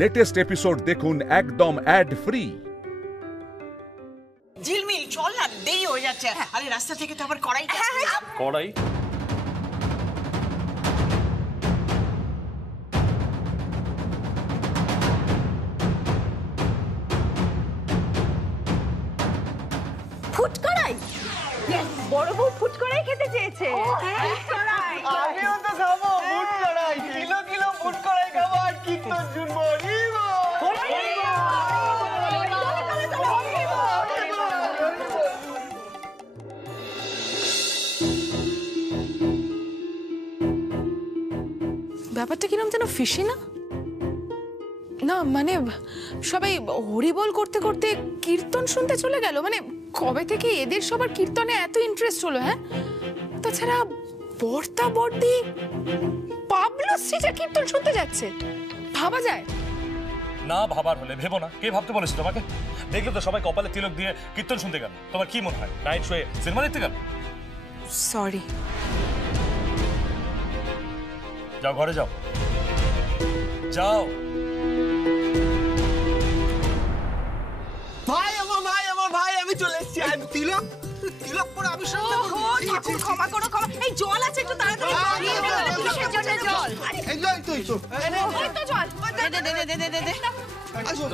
Latest episode দেখুন একদম add free. ঝিলমিল চল না, দেরি হয়ে যাচ্ছে। আরে রাস্তা থেকে তো আবার কড়াই কড়াই ফুটকড়াই, বড় বউ ফুটকড়াই খেতে চেয়েছে। আমিও তো খাবো ফুটকড়াই, কিলো কিলো ফুটকড়াই খাবো আর কীর্তন শুনবো। ব্যাপারটা কিরম যেন ফিসি না? না মানে সবাই হরিবোল করতে করতে কীর্তন শুনতে চলে গেল। মানে কবে থেকে এদের সবার কীর্তনে এত ইন্টারেস্ট হলো? হ্যাঁ, তাছাড়া বর্তা বর্দি পাবলো স্ট্রিটে কীর্তন শুনতে যাচ্ছে, ভাবা যায়? না ভাবার হলে ভেবো না। কে ভাবতে বলেছে তোমাকে? দেখলে তো সবাই কপালে তিলক দিয়ে কীর্তন শুনতে গেল। তোমার কি মনে হয় নাইট শোয়ে সিনেমা দেখতে গেল? সরি। যাও ঘরে যাও, যাও। ভাই আমার ভাই আমি চলে এসেছি। আর তিলক পরে আমি ঠাকুর ক্ষমা করো, ক্ষমা। এই জল আছে, একটু তাড়াতাড়ি কিসের জন্য জল? এই তো ওই তো জল, দে। আসো।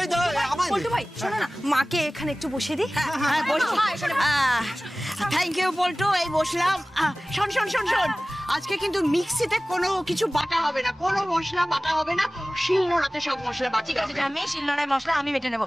এই দাও আমায় পল্টু ভাই শোনো না, মাকে এখানে একটু বসিয়ে দিই। হ্যাঁ বসো। থ্যাংক ইউ পল্টু, এই বসলাম। শোন শোন শোন শোন, আজকে কিন্তু মিক্সিতে কোনো কিছু বাটা হবে না, কোনো মশলা বাটা হবে না, শিলনোড়াতে সব মশলা বাটি আছে। আমি শিলনোড়ায় মশলা আমি বেটে নেবো।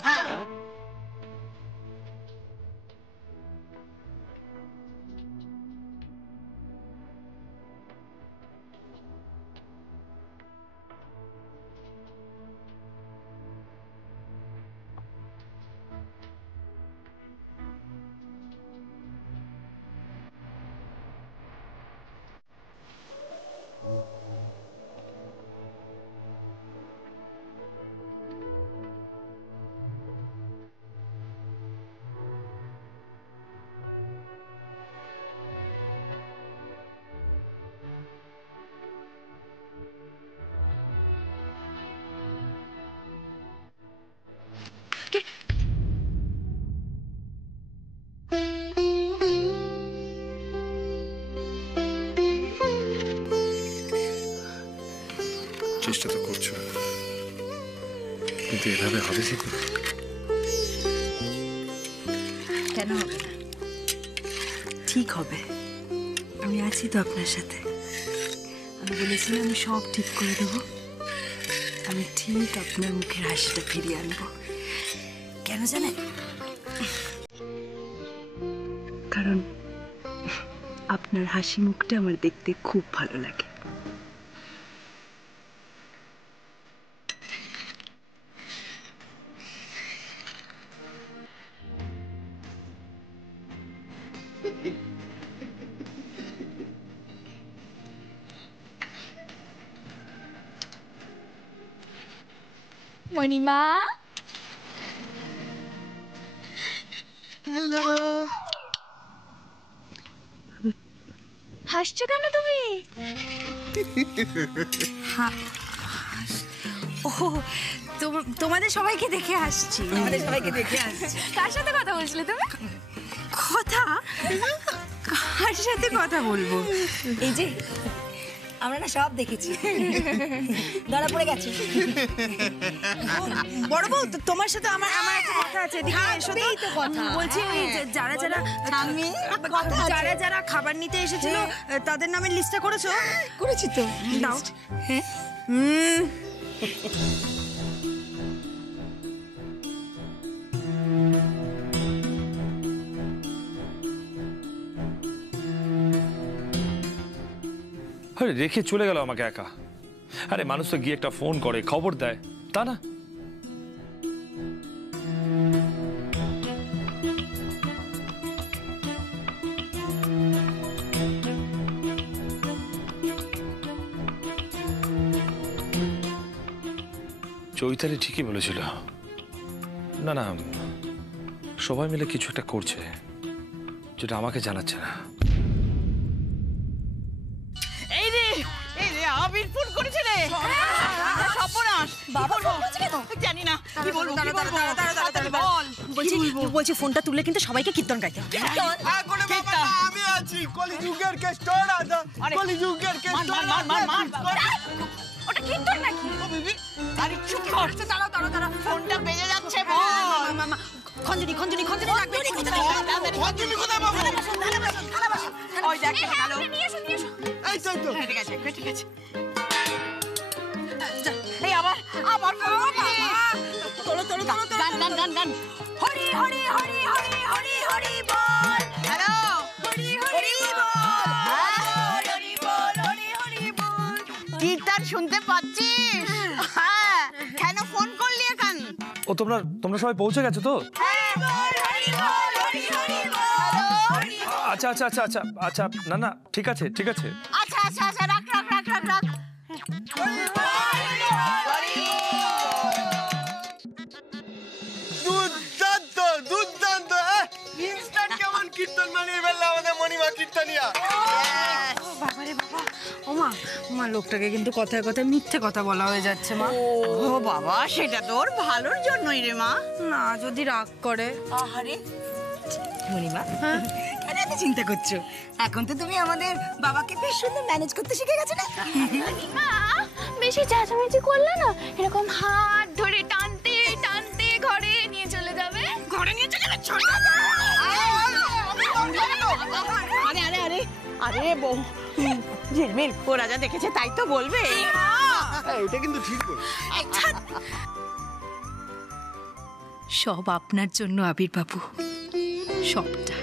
চেষ্টা তো করছো, কিন্তু এভাবে হবে কি? কেন হবে না? ঠিক হবে। আমি আছি তো আপনার সাথে। আমি বলেছিলাম আমি সব ঠিক করে দেবো। আমি ঠিক আপনার মুখের হাসিটা ফিরিয়ে আনবো। কেন জানেন? কারণ আপনার হাসি মুখটা আমার দেখতে খুব ভালো লাগে। মণিমা, হ্যালো। হাসছো কেন তুমি? ও তোমাদের সবাইকে দেখে আসছি। কার সাথে কথা বলছিলে তুমি? কথা? কার সাথে কথা বলবো? এই যে আমরা না সব দেখেছি, ধরা পড়ে গেছে। বড় বউ, তোমার সাথে আমার একটা কথা আছে। এদিকে এসো তো। বলছি ওই যারা যারা খাবার নিতে এসেছিল তাদের নামের লিস্টটা করেছো? করেছি তো। দাও। হ্যাঁ। আরে রেখে চলে গেল আমাকে একা। আরে মানুষ তো গিয়ে একটা ফোন করে, খবর দেয়, তা না? চৈতালি ঠিকই বলেছিল। না না, সবাই মিলে কিছু একটা করছে যেটা আমাকে জানাচ্ছে না। সর্বনাশ কি করবো জানি না কি বলবো বলছি ফোনটা তুললে কিন্তু সবাইকে কীর্তন গাইতে হবে। আমি আছি কলিযুগের কেষ্টর আদা কলিযুগের কেষ্টর ওটা কীর্তন নাকি? আরে চুপ কর দাঁড়াও ফোনটা বেজে যাচ্ছে বল খঞ্জনি লাগবে। খঞ্জনি কোথায় পাবো? ওই দেখ হ্যালো এই তো ঠিক আছে এই আবার ফোন গান হরি হরি হরি হরি হরি হরি বল। হ্যালো কীর্তন শুনতে পাচ্ছিস? হ্যাঁ কেন ফোন করলি এখন? ও তোমরা সবাই পৌঁছে গেছো তো? আচ্ছা না ঠিক আছে আচ্ছা রাখ দুর্দান্ত ইনস্ট্যান্ট কেমন কীর্তন বানিয়ে ফেললো আমাদের মণিমা কীর্তনিয়া। মা লোকটাকে কিন্তু কথায় কথায় মিথ্যে কথা বলা হয়ে যাচ্ছে মা। ও বাবা সেটা তোর ভালোর জন্যই রে মা। না যদি রাগ করে। আহারে মণিমা কেন এত চিন্তা করছো? এখন তো তুমি আমাদের বাবাকে বেশ সুন্দর ম্যানেজ করতে শিখে গেছো না? মা বেশি চেঁচামেচি করলে না এরকম হাত ধরে টানতে টানতে ঘরে নিয়ে চলে যাবে। আরে বউ ঝিলমিল ও রাজা দেখেছে তাই তো বলবে। এটা কিন্তু ঠিক বলে। সব আপনার জন্য আবির বাবু, সবটা।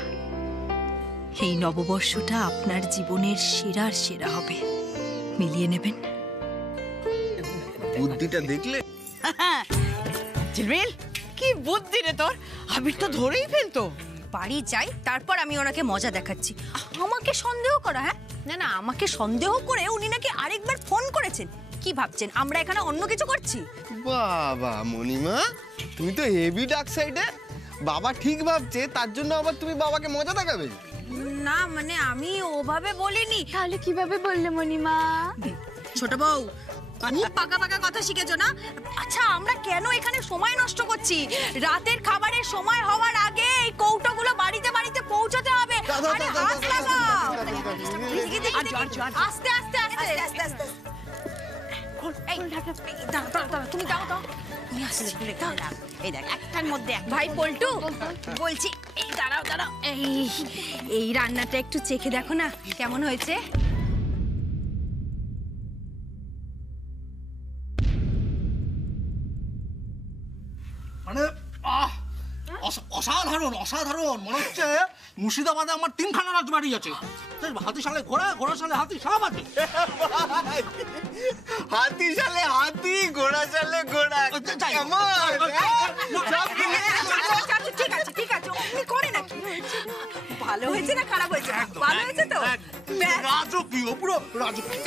এই নববর্ষটা আপনার জীবনের সেরা হবে, মিলিয়ে নেবেন। বুদ্ধিটা দেখলে? ঝিলমিল কি বুদ্ধি রে তোর, আবির তো ধরেই ফেলতো। বাড়ি যাই তারপর আমি ওনাকে মজা দেখাচ্ছি। আমাকে সন্দেহ করা? হ্যাঁ না আমাকে সন্দেহ করে উনি নাকি আরেকবার ফোন করেছেন। কি ভাবছেন আমরা এখানে অন্য কিছু করছি? বাবা মণিমা তুমি তো হেভি ডার্ক সাইডে। বাবা ঠিক ভাবছে তার জন্য আবার তুমি বাবাকে মজা দেখাবে? না মানে আমি ওভাবে বলিনি। তাহলে কিভাবে বললে মণিমা? ছোট বউ খুব পাকা কথা শিখেছো না? আচ্ছা আমরা কেন এখানে সময় নষ্ট করছি? রাতের খাবারের সময় হওয়ার আগে এই কৌটোগুলো বাড়িতে পৌঁছাতে হবে। আরে হাত লাগাও। আস্তে আস্তে দাঁড়াও তুমি দাও তুমি আসলে এই দেখ একটার মধ্যে ভাই পল্টু বলছি এই দাঁড়াও এই রান্নাটা একটু চেখে দেখো না কেমন হয়েছে। মানে অসাধারণ মনে হচ্ছে মুর্শিদাবাদে আমার 3খানা রাজবাড়ি আছে। হাতিশালে ঘোড়া সালে হাতি সব আছে। হাতি সালে হাতি ঘোড়া সালে ঘোড়া ঠিক আছে করে নাকি ভালো হয়েছে না খারাপ হয়েছে? ভালো হয়েছে তো? রাজকীয় পুরো রাজকীয়।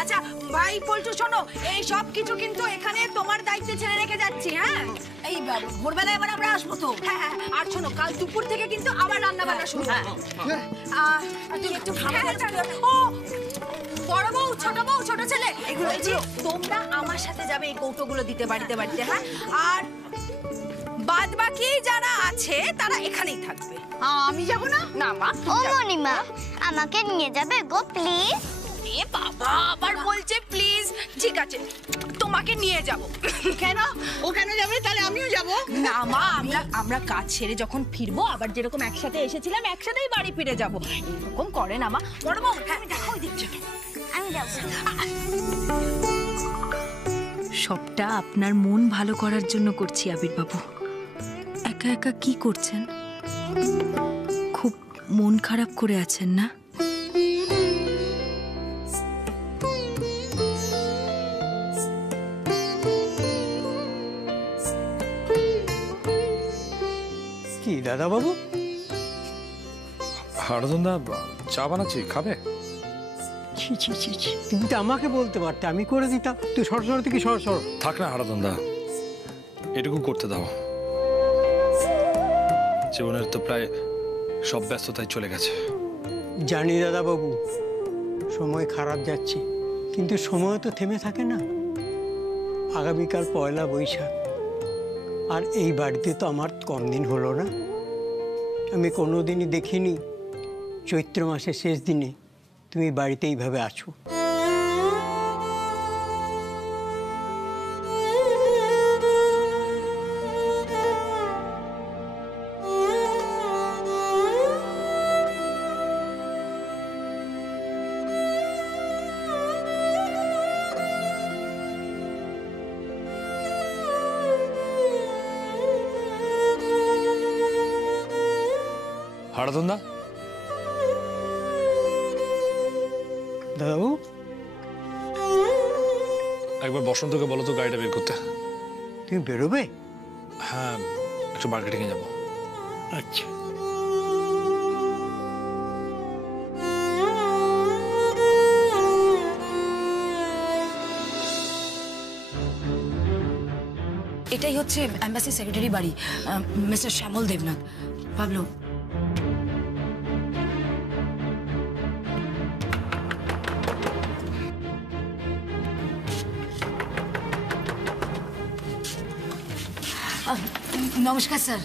আচ্ছা ভাই পল্টু শোনো এই সব কিছু কিন্তু এখানে তোমার দায়িত্বে ছেড়ে রেখে যাচ্ছি। হ্যাঁ এই ভোরবেলায় এবার আমরা আসবো তো। হ্যাঁ আর শোনো কাল দুপুর থেকে কিন্তু আবার রান্না বান্না শুরু হবে। তুমি একটু ও বড় বউ ছোট ছেলে এগুলো তোমরা আমার সাথে যাবে এই কৌটোগুলো দিতে বাড়িতে হ্যাঁ আর বাদ বাকি যারা আছে তারা এখানেই থাকবে। আমি যাব না? না মা ও মণিমা আমাকে নিয়ে যাবে গো প্লিজ? এ বাবা আবার বলছে প্লিজ। ঠিক আছে তোমাকে নিয়ে যাব। কেন ও কেন যাবে? তাহলে আমিও যাব। না মা আমরা কাজ সেরে যখন ফিরবো আবার যেরকম একসাথে এসেছিলাম একসাথেই বাড়ি ফিরে যাব। এরকম করে না মা। বড় বউ আমি দেখো দিচ্ছি আমি যাব। সবটা আপনার মন ভালো করার জন্য করছি আবির বাবু। একা একা কি করছেন? খুব মন খারাপ করে আছেন না? কি দাদা বাবু? হারাধনদা চা বানাচ্ছি, খাবে? তুমি তো আমাকে বলতে পারতে, আমি করে দিতাম। তুই সরসর থেকে সরসর থাক না হারাধনদা, এটুকু করতে দাও। জীবনের তো প্রায় সব ব্যস্ততায় চলে গেছে। জানি দাদা বাবু সময় খারাপ যাচ্ছে, কিন্তু সময় তো থেমে থাকে না। আগামীকাল পয়লা বৈশাখ, আর এই বাড়িতে তো আমার কম দিন হলো না। আমি কোনোদিনই দেখিনি চৈত্র মাসের শেষ দিনে তুমি বাড়িতে এইভাবে আছো। হারাধন দা, দাদু একবার বসন্তকে বলো তো গাড়িটা বের করতে। তুমি বেরোবে? হ্যাঁ, একটু মার্কেটিংয়ে যাবো। আচ্ছা। এটাই হচ্ছে এম্বাসি সেক্রেটারি বাড়ি, মিস্টার শ্যামল দেবনাথ। পাবলো, নমস্কার স্যার।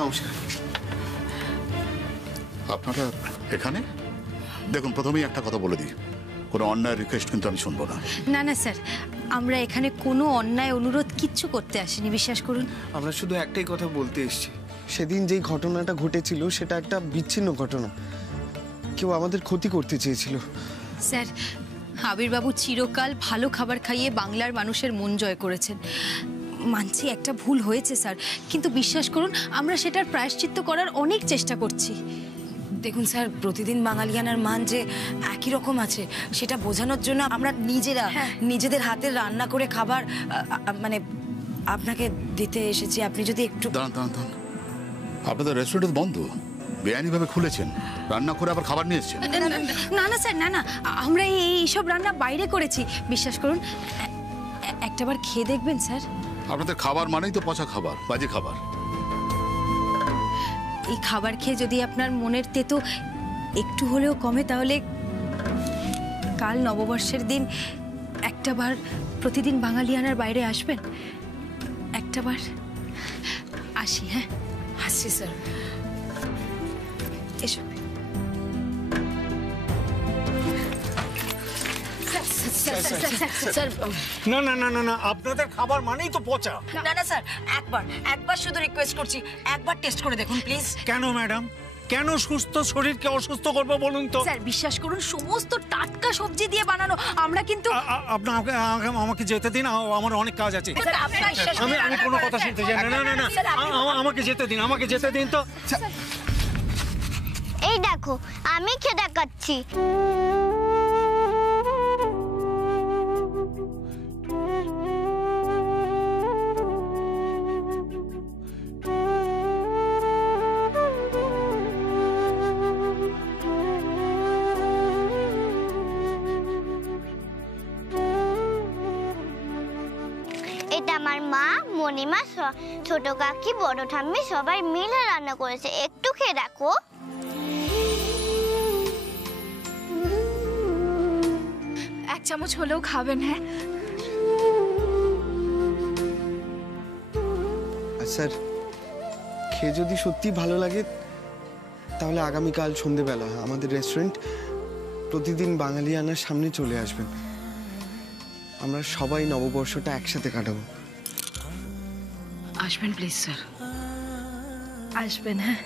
নমস্কার। আপনারা এখানে? দেখুন, প্রথমেই একটা কথা বলে দিই, কোনো অন্যায় রিকোয়েস্ট কিন্তু আমি শুনবো না। না না স্যার, আমরা এখানে কোনো অন্যায় অনুরোধ কিচ্ছু করতে আসিনি, বিশ্বাস করুন। আমরা শুধু একটাই কথা বলতে এসেছি, সেদিন যেই ঘটনাটা ঘটেছিল সেটা একটা বিচ্ছিন্ন ঘটনা। কেউ আমাদের ক্ষতি করতে চেয়েছিল। স্যার, আবিরবাবু চিরকাল ভালো খাবার খাইয়ে বাংলার মানুষের মন জয় করেছেন। মানছি একটা ভুল হয়েছে স্যার, কিন্তু বিশ্বাস করুন আমরা সেটার প্রায়শ্চিত্ত করার অনেক চেষ্টা করছি। দেখুন স্যার, প্রতিদিন বাঙালিয়ানার মান যে একই রকম আছে সেটা বোঝানোর জন্য আমরা নিজেরা নিজেদের হাতের রান্না করে খাবার মানে আপনাকে দিতে এসেছি। আপনি যদি একটু দাঁড়ান, আপনাদের রেস্টুরেন্ট বন্ধ, বেআইনিভাবে খুলেছেন, রান্না করে আবার খাবার নিয়ে এসেছেন? না না স্যার, না না, আমরা এইসব রান্না বাইরে করেছি, বিশ্বাস করুন। একটাবার খেয়ে দেখবেন স্যার। আপনাদের খাবার মানেই তো পচা খাবার, বাজে খাবার। এই খাবার খেয়ে যদি আপনার মনের তেতো একটু হলেও কমে, তাহলে কাল নববর্ষের দিন একটাবার প্রতিদিন বাঙালিয়ানার বাইরে আসবেন। একটাবার আসি। হ্যাঁ, আসছি স্যার। এসো। না না না না না, আপনাদের খাবার মানেই তো পচা। না না স্যার, একবার শুধু রিকোয়েস্ট করছি, একবার টেস্ট করে দেখুন প্লিজ। কেন ম্যাডাম, কেন সুস্থ শরীরকে অসুস্থ করবো বলুন তো? স্যার বিশ্বাস করুন, সমস্ত টাটকা সবজি দিয়ে বানানো। আমরা কিন্তু আমাকে যেতে দিন, আমার অনেক কাজ আছে। আমি কোনো কথা শুনতে চাই না। না না না, আমাকে যেতে দিন, আমাকে যেতে দিন তো। এই দেখো, আমি খেয়ে দেখাচ্ছি। এটা আমার মা, মণিমা, ছোট কাকি, বড় ঠাম্মি সবাই মিলে রান্না করেছে, একটু খেয়ে দেখো। এক চামচ হলেও খাবেন? হ্যাঁ স্যার, খেয়ে যদি সত্যি ভালো লাগে তাহলে আগামীকাল সন্ধেবেলা আমাদের রেস্টুরেন্ট প্রতিদিন বাঙালিয়ানার সামনে চলে আসবেন। আমরা সবাই নববর্ষটা একসাথে কাটাবো। আসবেন প্লিজ স্যার, আসবেন। হ্যাঁ,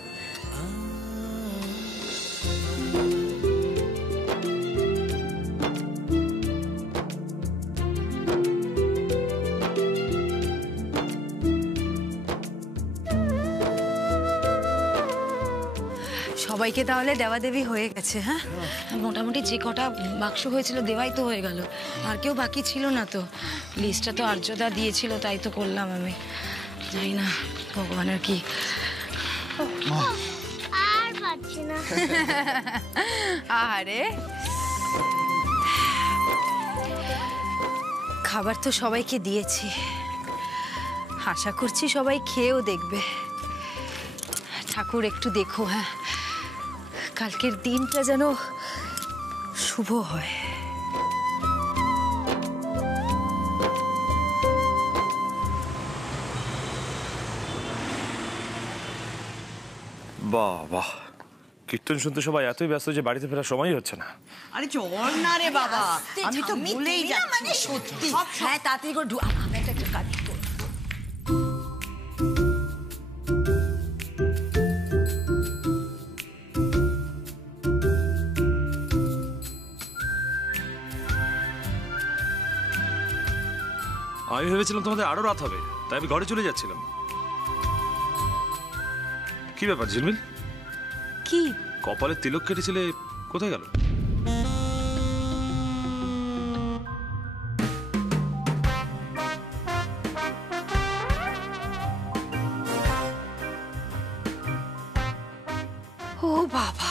সবাইকে তাহলে দেওয়াদেবী হয়ে গেছে। হ্যাঁ, মোটামুটি যে কটা বাক্স হয়েছিল দেওয়াই তো হয়ে গেল, আর কেউ বাকি ছিল না তো। লিস্টটা তো আর্যদা দিয়েছিল, তাই তো করলাম আমি। জানি না ভগবানের কি। আর পাচ্ছি না। আরে খাবার তো সবাইকে দিয়েছি, আশা করছি সবাই খেয়েও দেখবে। ঠাকুর একটু দেখো, হ্যাঁ, কালকের দিনটা যেন শুভ হয়। বাহ বাহ, কীর্তন শুনতে সবাই এতই ব্যস্ত যে বাড়িতে ফেরার সময়ই হচ্ছে না। আরে চল না রে বাবা, আমি তো ভুলেই যাচ্ছি। মানে সত্যি হ্যাঁ, তাড়াতাড়ি করে আমি একটা কাজ করব। আমি ভেবেছিলাম তোমাদের আরো রাত হবে, তাই আমি ঘরে চলে যাচ্ছিলাম। কি ব্যাপার ঝিলমিল? কি কপালে তিলক কেটেছিলে, কোথায় গেল? ও বাবা,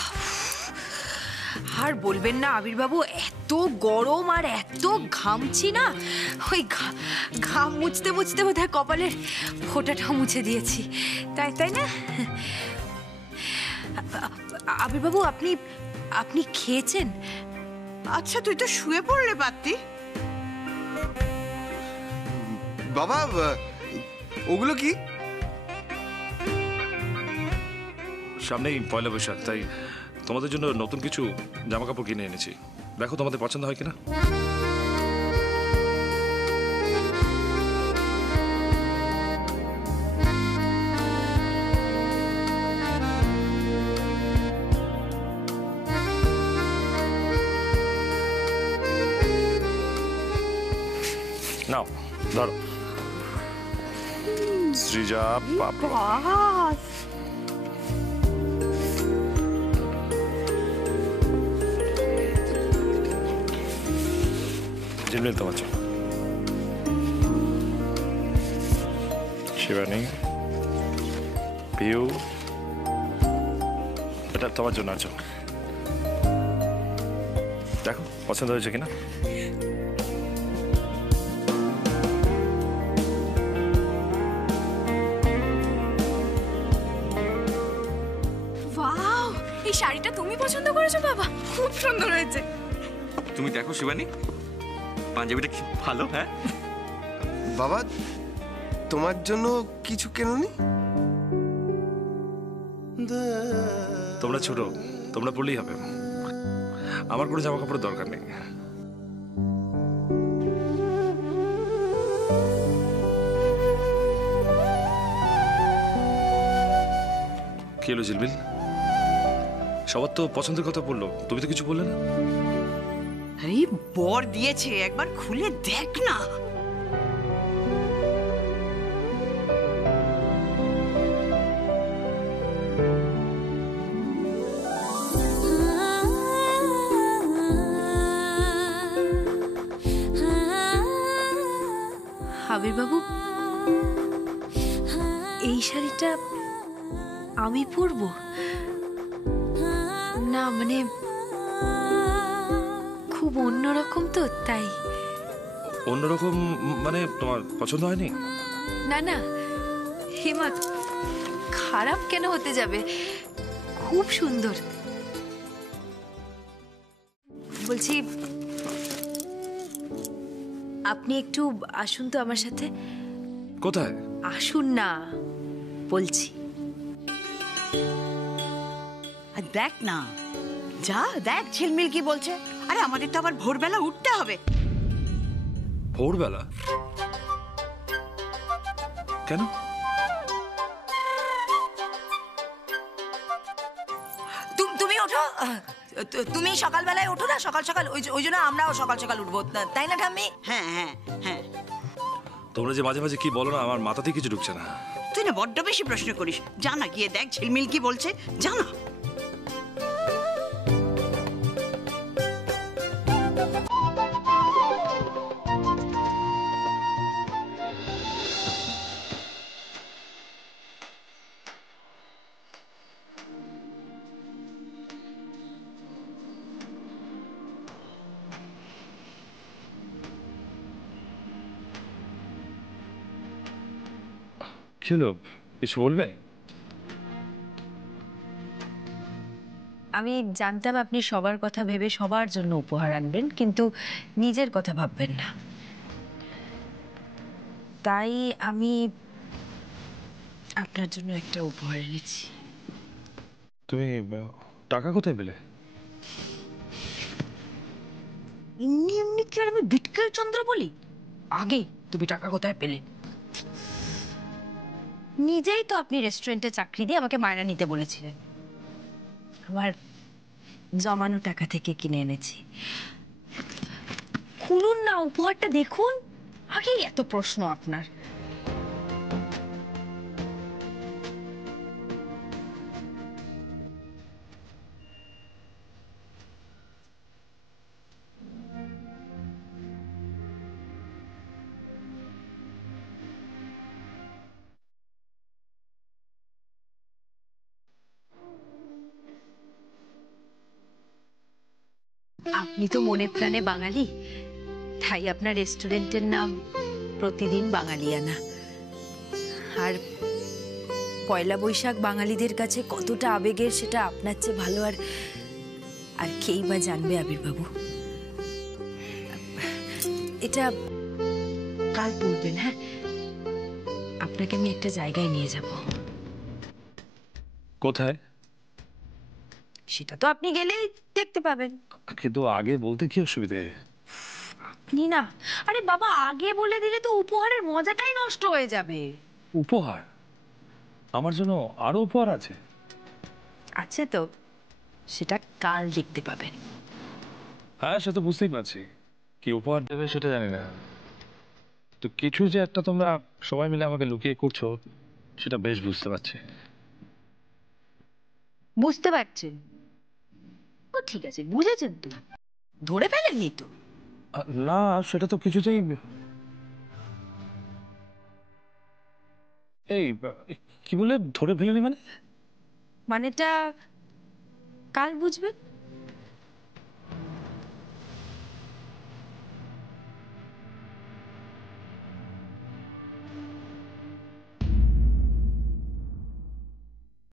আর বলবেন না আবির্বাবু, এত গরম আর এত ঘামছি না, ওই ঘাম মুছতে মুছতে বোধহয় কপালের ফোঁটাটা মুছে দিয়েছি, তাই তাই না? আবির্বাবু, আপনি আপনি খেয়েছেন? আচ্ছা, তুই তো শুয়ে পড়লে পারতি। বাবা, ওগুলো কি? সামনেই পয়লা বৈশাখ, তাই তোমাদের জন্য নতুন কিছু জামা কাপড় কিনে এনেছি। দেখো তোমাদের পছন্দ হয় কিনা। নাও ধরো। সৃজা বাবা, ঝিলমিল তোমার জন্য, শিবানী, পিউ, এটা তোমার জন্য আছো। দেখো পছন্দ হয়েছে কিনা। ওয়াও, এই শাড়িটা তুমি পছন্দ করেছো বাবা, খুব সুন্দর হয়েছে। তুমি দেখো শিবানী, পাঞ্জাবিটা কি ভালো। হ্যাঁ বাবা, তোমার জন্য কিছু কেননি? তোমরা ছোট, তোমরা পড়লেই হবে, আমার কোনো জামা কাপড়ের দরকার নেই। কি হলো ঝিলমিল, সবার তো পছন্দের কথা বললো, তুমি তো কিছু বললে না। আরে বর দিয়েছে, একবার খুলে দেখ না। আবির্বাবু, এই শাড়িটা আমি পরবো না, মানে খুব অন্যরকম তো, তাই। অন্যরকম মানে তোমার পছন্দ হয়নি? না না হেমা, খারাপ কেন হতে যাবে, খুব সুন্দর। বলছি, আপনি একটু আসুন তো আমার সাথে। কোথায়? আসুন না বলছি। আর দেখ না, যা দেখ ঝিলমিল কি বলছে। আরে আমাদের তো আবার ভোরবেলা উঠতে হবে। ভোরবেলা কেন? তুমি ওঠো, তুমি সকালবেলায় ওঠো না, সকাল সকাল, ওই জন্য আমরাও সকাল সকাল উঠবো, তাই না ঠাম্মি? হ্যাঁ হ্যাঁ হ্যাঁ। তোমরা যে মাঝে মাঝে কি বলো না, আমার মাথাতেই কিছু ঢুকছে না। তুই না বড্ড বেশি প্রশ্ন করিস, জানা গিয়ে দেখ ঝিলমিল কি বলছে, জানা। কি হলো, কিছু বলবে? আমি জানতাম আপনি সবার কথা ভেবে সবার জন্য উপহার আনবেন, কিন্তু নিজের কথা ভাববেন না, তাই আমি আপনার জন্য একটা উপহার এনেছি। তুমি টাকা কোথায় পেলে? এমনি এমনি কি আর আমি বিটকেল চন্দ্র বলি? আগে তুমি টাকা কোথায় পেলে? নিজেই তো আপনি রেস্টুরেন্টে চাকরি দিয়ে আমাকে মায়না নিতে বলেছিলেন। আমার জমানো টাকা থেকে কিনে এনেছি। খুলুন না, উপহারটা দেখুন। আগেই এত প্রশ্ন আপনার। আপনি তো মনে প্রাণে বাঙালি, তাই আপনার রেস্টুরেন্টের নাম প্রতিদিন বাঙালিয়ানা। আর পয়লা বৈশাখ বাঙালিদের কাছে কতটা আবেগের সেটা আপনার চেয়ে ভালো আর আর কেই বা জানবে আবির্বাবু। এটা কাল বলবেন, হ্যাঁ? আপনাকে আমি একটা জায়গায় নিয়ে যাব। কোথায়? সেটা তো আপনি গেলেই দেখতে পাবেন। কিন্তু আগে বলতে কি অসুবিধে? আপনি না, আরে বাবা, আগে বলে দিলে তো উপহারের মজাটাই নষ্ট হয়ে যাবে। উপহার? আমার জন্য আরো উপহার আছে? আছে তো, সেটা কাল দেখতে পাবেন। হ্যাঁ, সে তো বুঝতেই পারছি। কি উপহার দেবে সেটা জানি না, তো কিছু যে একটা তোমরা সবাই মিলে আমাকে লুকিয়ে করছো সেটা বেশ বুঝতে পারছি। বুঝতে পারছেন? ও ঠিক আছে, বুঝেছেন তো, ধরে ফেলেননি তো? না, সেটা তো কিছুতেই। এই কি বলে ধরে ফেলেনি মানে? মানেটা কাল বুঝবেন।